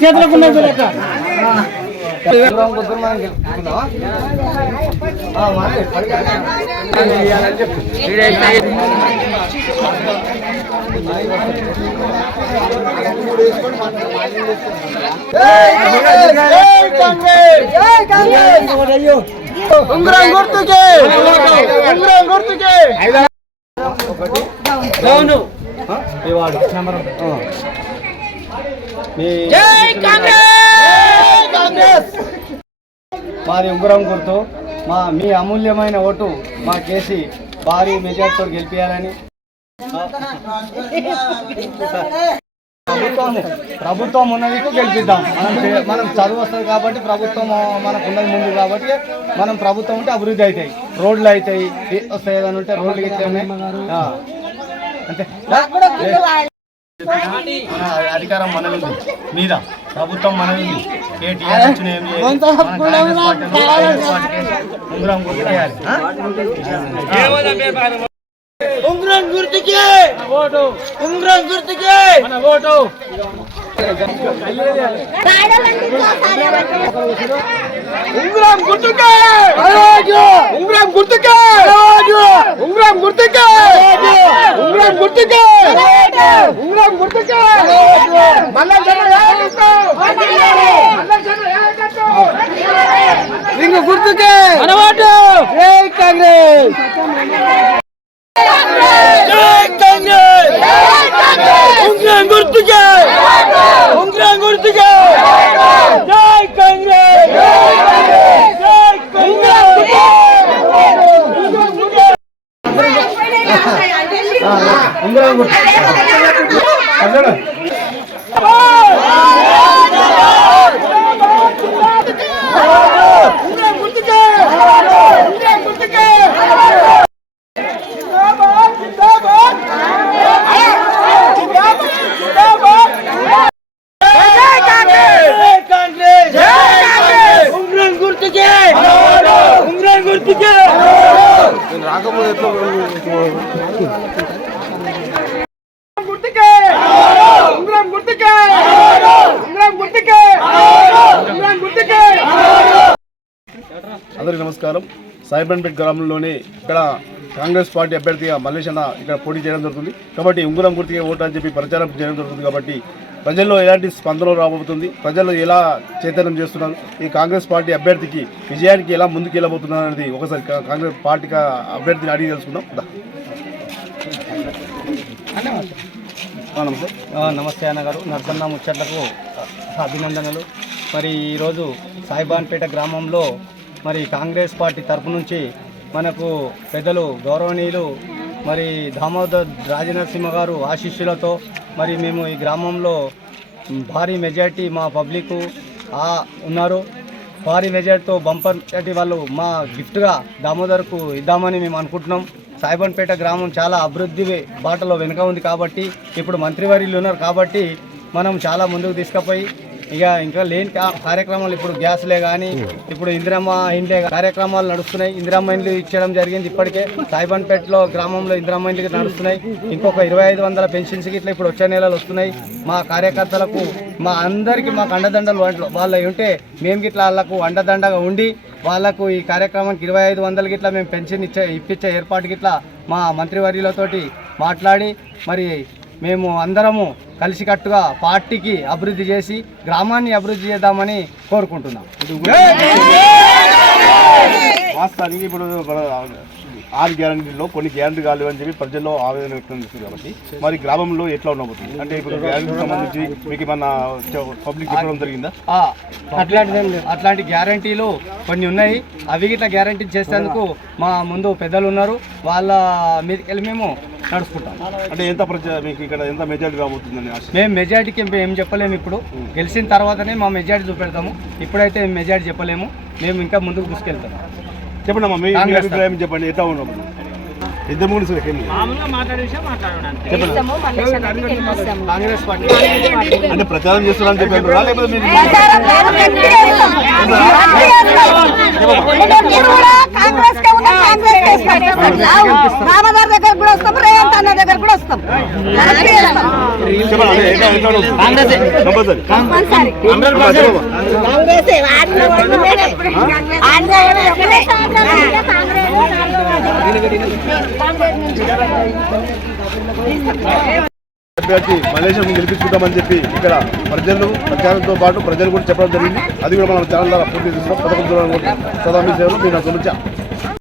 చేతులకు చూడక ఉంగరం గుర్తుకే ఉంగరం గుర్తుకే మాది ఉంగరం గుర్తు మా మీ అమూల్యమైన ఓటు మా కేసి భారీ మెజార్టీతో గెలిపించాలని ప్రభుత్వం ప్రభుత్వం ఉన్నది గెలిపిద్దాం. మనం మనం చదువు వస్తుంది కాబట్టి ప్రభుత్వం మనకు ఉన్నది ముందు కాబట్టి మనం ప్రభుత్వం ఉంటే అభివృద్ధి అవుతాయి. రోడ్లు అవుతాయి వస్తాయి ఏదైనా ఉంటే రోడ్లు. ఆ. అంతే అధికారం మనది మీద ప్రభుత్వం మనది కేటీఆర్ వచ్చిన ఏం ఉంగరం గుర్తు చేయాలి. ఆ? ఉంగరం గుర్తుకే. ఉంగరం గుర్తుకే. ఉంగరం గుర్తుకే ఉంగరం గుర్తుకే. ఉంగరం గుర్తుకే. ఉంగరం గుర్తుకే. ఉంగరం గుర్తుకే. మళ్ళా రింగ గుర్తుకే మనవాటు జై కాంగ్రెస్! జై కాంగ్రెస్! ఉంగరం గుర్తుకే! ఉంగరం గుర్తుకే జై కాంగ్రెస్ జై కాంగ్రెస్ ఉంగరం గుర్తు అక్కడ. ఉంగరం గుర్తుకే ఉంగరం గుర్తుకే జిందాబాద్ జిందాబాద్ జిందాబాద్ జిందాబాద్ జై కాంగ్రెస్ జై కాంగ్రెస్ జై కాంగ్రెస్ ఉంగరం గుర్తుకే ఉంగరం గుర్తుకే గుర్తుకే ఉంగరం గుర్తుకే ఉంగరం గుర్తుకే ఉంగరం గుర్తుకే అందరికీ నమస్కారం. సాయిబన్పేట్ గ్రామంలోని ఇక్కడ కాంగ్రెస్ పార్టీ అభ్యర్థిగా మల్లేషన్న ఇక్కడ పోటీ చేయడం జరుగుతుంది. కాబట్టి ఉంగురం గుర్తిగా ఓటు అని చెప్పి ప్రచారం చేయడం జరుగుతుంది కాబట్టి ప్రజల్లో ఎలాంటి స్పందన రాబోతుంది? ప్రజలు ఎలా చైతన్యం చేస్తున్నారు? ఈ కాంగ్రెస్ పార్టీ అభ్యర్థికి విజయానికి ఎలా ముందుకు వెళ్ళబోతున్నారు అనేది ఒకసారి కాంగ్రెస్ పార్టీ అభ్యర్థిని అడిగి తెలుసుకుందాం. నమస్తే. అన్న నమస్తే అన్నగారు నరసన్న ముచ్చట్లకు అభినందనలు. మరి ఈరోజు సాయిబాన్పేట గ్రామంలో మరి కాంగ్రెస్ పార్టీ తరపు నుంచి మనకు పెద్దలు గౌరవనీయులు మరి దామోదర్ రాజనరసింహ గారు ఆశీస్సులతో మరి మేము ఈ గ్రామంలో భారీ మెజార్టీ మా పబ్లిక్ ఉన్నారు. భారీ మెజార్టీతో బంపర్ మెజార్టీ వాళ్ళు మా గిఫ్ట్గా దామోదర్కు ఇద్దామని మేము అనుకుంటున్నాం. సాయిబన్పేట గ్రామం చాలా అభివృద్ధి బాటలో వెనుక ఉంది కాబట్టి ఇప్పుడు మంత్రివర్యులు ఉన్నారు కాబట్టి మనం చాలా ముందుకు తీసుకుపోయి ఇక ఇంకా లేని కార్యక్రమాలు ఇప్పుడు గ్యాస్లే కానీ ఇప్పుడు ఇందిరమ్మ ఇండ్లే కార్యక్రమాలు నడుస్తున్నాయి. ఇందిరమ్మ ఇండ్లు ఇచ్చడం జరిగింది ఇప్పటికే. సాయిబన్పేటలో గ్రామంలో ఇందిరమ్మ ఇండ్లకి నడుస్తున్నాయి. ఇంకొక ఇరవై ఐదు వందల పెన్షన్స్కి ఇట్లా ఇప్పుడు వచ్చే నెలలు వస్తున్నాయి. మా కార్యకర్తలకు మా అందరికీ మాకు అండదండలు వాళ్ళు ఉంటే మేము గిట్లా వాళ్ళకు అండదండగా ఉండి వాళ్ళకు ఈ కార్యక్రమానికి ఇరవై ఐదు వందలు గిట్లా మేము పెన్షన్ ఇచ్చే ఇప్పించే ఏర్పాటు గిట్లా మా మంత్రివర్యులతోటి మాట్లాడి మరి మేము అందరము కలిసికట్టుగా పార్టీకి అభివృద్ధి చేసి గ్రామాన్ని అభివృద్ధి చేద్దామని కోరుకుంటున్నాం. వాస్తవానికి ఇప్పుడు ఆరు గ్యారంటీలో కొన్ని గ్యారంటీ కాలేవు అని చెప్పి ప్రజల్లో ఆవేదన వ్యక్తం చేస్తుంది కాబట్టి మరి గ్రామంలో ఎట్లా ఉండబోతుంది? అంటే ఇప్పుడు గ్యారంటీ సంబంధించి మీకు మన పబ్లిక్ చెప్పడం జరిగిందా? అట్లాంటి అట్లాంటి గ్యారంటీలు కొన్ని ఉన్నాయి. అవి గిట్లా గ్యారంటీ చేసేందుకు మా ముందు పెద్దలు ఉన్నారు. వాళ్ళ మీదకి వెళ్ళి మేము నడుచుకుంటాం. అంటే ఎంత ప్రజ మీకు ఇక్కడ ఎంత మెజారిటీ రాబోతుందని ఆశ? మేము మెజార్టీకి ఏం చెప్పలేము ఇప్పుడు. గెలిచిన తర్వాతనే మా మెజార్టీ చూపెడతాము. ఇప్పుడైతే మెజార్టీ చెప్పలేము. మేము ఇంకా ముందుకు తీసుకెళ్తాము చెప్పండి అమ్మా మీ మీ కాంగ్రెస్ అభిప్రాయం చెప్పండి ఎట్లా ఉండబోతుంది ఇద్దరు మూడు గెలిపిస్తాము కాంగ్రెస్ పార్టీ అంటే ప్రచారం చేస్తున్నారని చెప్పి అంటున్నారా? లేకపోతే మీరు చేస్తాం. అభ్యర్థి మలేషియా గెలిపించుకుంటామని చెప్పి ఇక్కడ ప్రజలు ప్రచారంతో పాటు ప్రజలు కూడా చెప్పడం జరిగింది. అది కూడా మనం ఛానల్ ద్వారా పూర్తి చేస్తున్నాం. పథకం ద్వారా సదా మీ సేవలు. మీ నా సులుచ